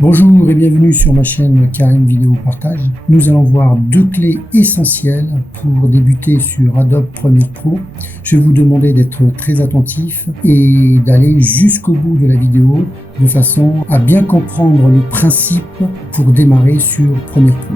Bonjour et bienvenue sur ma chaîne KM Vidéo Partage. Nous allons voir deux clés essentielles pour débuter sur Adobe Premiere Pro. Je vais vous demander d'être très attentif et d'aller jusqu'au bout de la vidéo de façon à bien comprendre le principe pour démarrer sur Premiere Pro.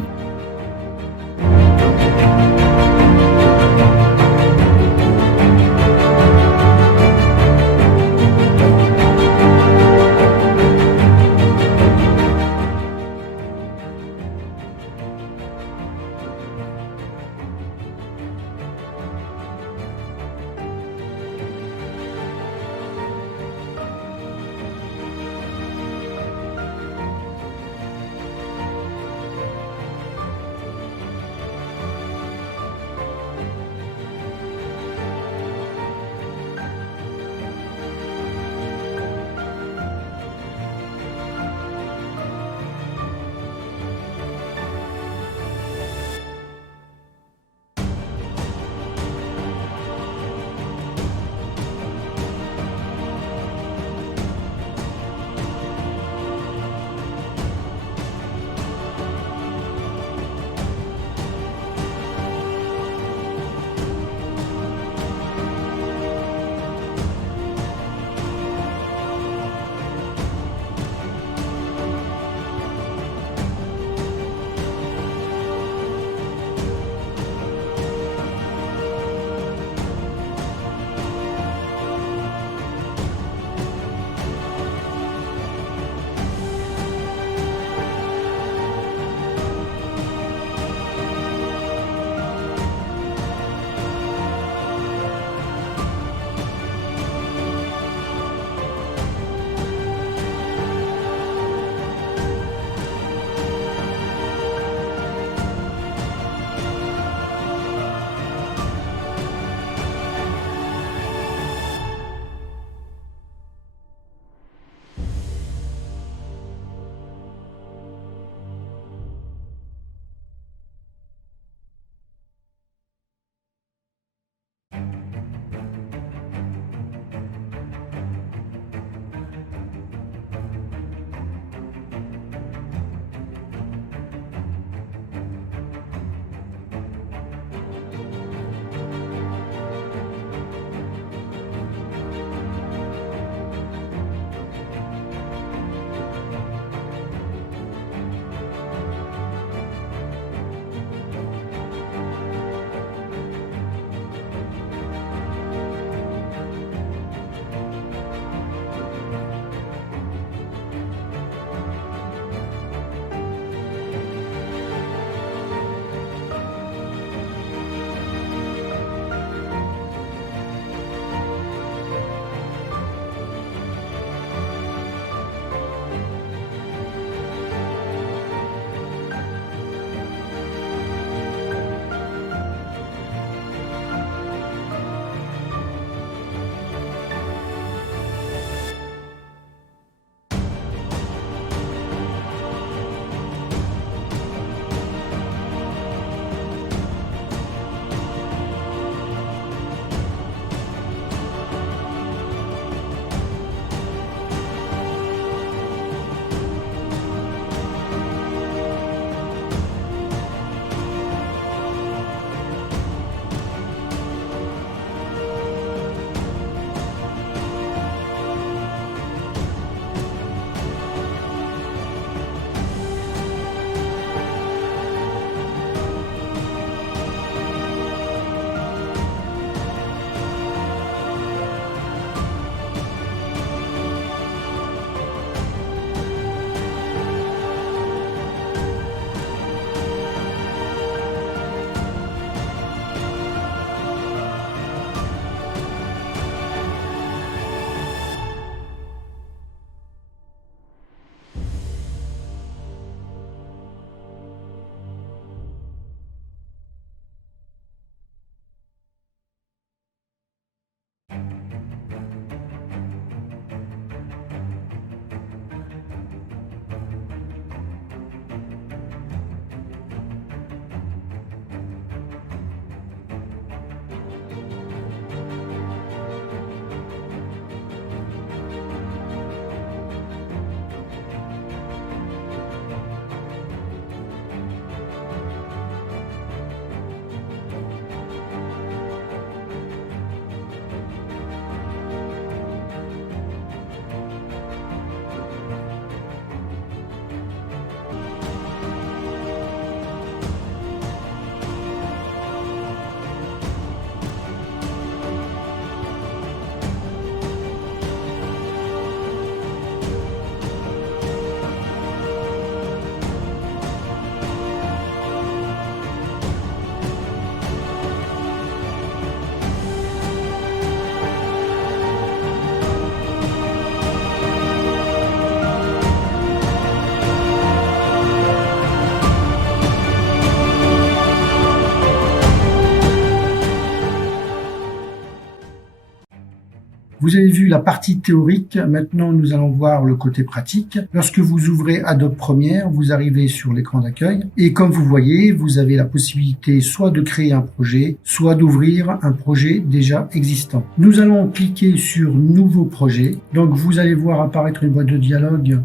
Vous avez vu la partie théorique, maintenant nous allons voir le côté pratique. Lorsque vous ouvrez Adobe Premiere, vous arrivez sur l'écran d'accueil et comme vous voyez, vous avez la possibilité soit de créer un projet, soit d'ouvrir un projet déjà existant. Nous allons cliquer sur Nouveau projet. Donc vous allez voir apparaître une boîte de dialogue.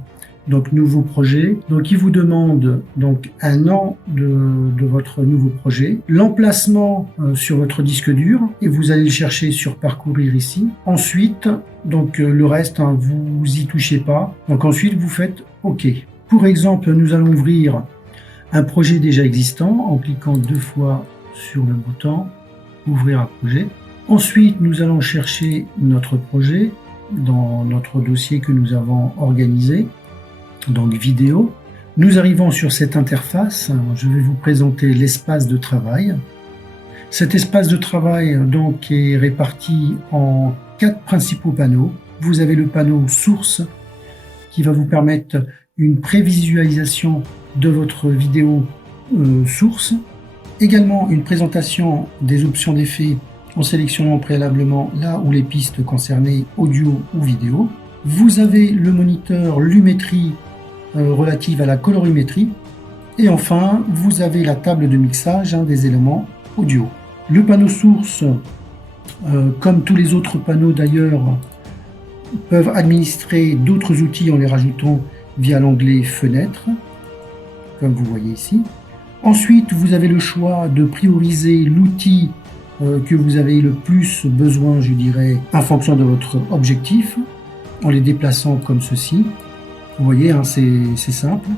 Donc nouveau projet, donc il vous demande donc un nom de votre nouveau projet, l'emplacement sur votre disque dur et vous allez le chercher sur parcourir ici. Ensuite, donc le reste, hein, vous y touchez pas. Donc ensuite vous faites OK. Pour exemple, nous allons ouvrir un projet déjà existant en cliquant 2 fois sur le bouton ouvrir un projet. Ensuite, nous allons chercher notre projet dans notre dossier que nous avons organisé. Donc vidéo. Nous arrivons sur cette interface. Je vais vous présenter l'espace de travail. Cet espace de travail donc est réparti en 4 principaux panneaux. Vous avez le panneau source qui va vous permettre une prévisualisation de votre vidéo source. Également une présentation des options d'effets en sélectionnant préalablement là où les pistes concernées audio ou vidéo. Vous avez le moniteur Lumetri relative à la colorimétrie et enfin vous avez la table de mixage des éléments audio. Le panneau source, comme tous les autres panneaux d'ailleurs, peuvent administrer d'autres outils en les rajoutant via l'onglet fenêtre, comme vous voyez ici. Ensuite, vous avez le choix de prioriser l'outil que vous avez le plus besoin, je dirais, en fonction de votre objectif, en les déplaçant comme ceci. Vous voyez, hein, c'est simple.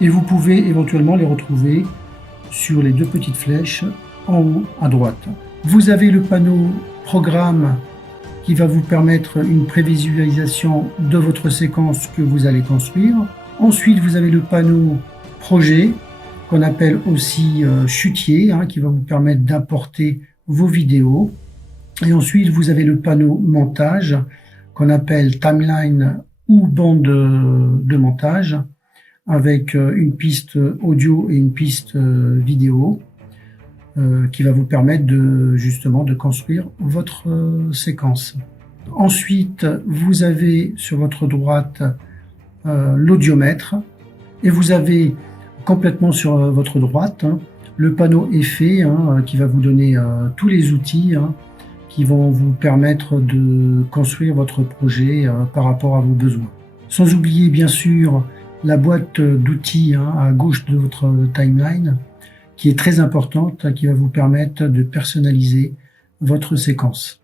Et vous pouvez éventuellement les retrouver sur les 2 petites flèches en haut à droite. Vous avez le panneau Programme qui va vous permettre une prévisualisation de votre séquence que vous allez construire. Ensuite, vous avez le panneau Projet qu'on appelle aussi chutier, hein, qui va vous permettre d'importer vos vidéos. Et ensuite, vous avez le panneau Montage qu'on appelle Timeline ou bande de montage avec une piste audio et une piste vidéo qui va vous permettre justement de construire votre séquence. Ensuite, vous avez sur votre droite l'audiomètre et vous avez complètement sur votre droite le panneau effet qui va vous donner tous les outils qui vont vous permettre de construire votre projet par rapport à vos besoins. Sans oublier bien sûr la boîte d'outils à gauche de votre timeline qui est très importante, qui va vous permettre de personnaliser votre séquence.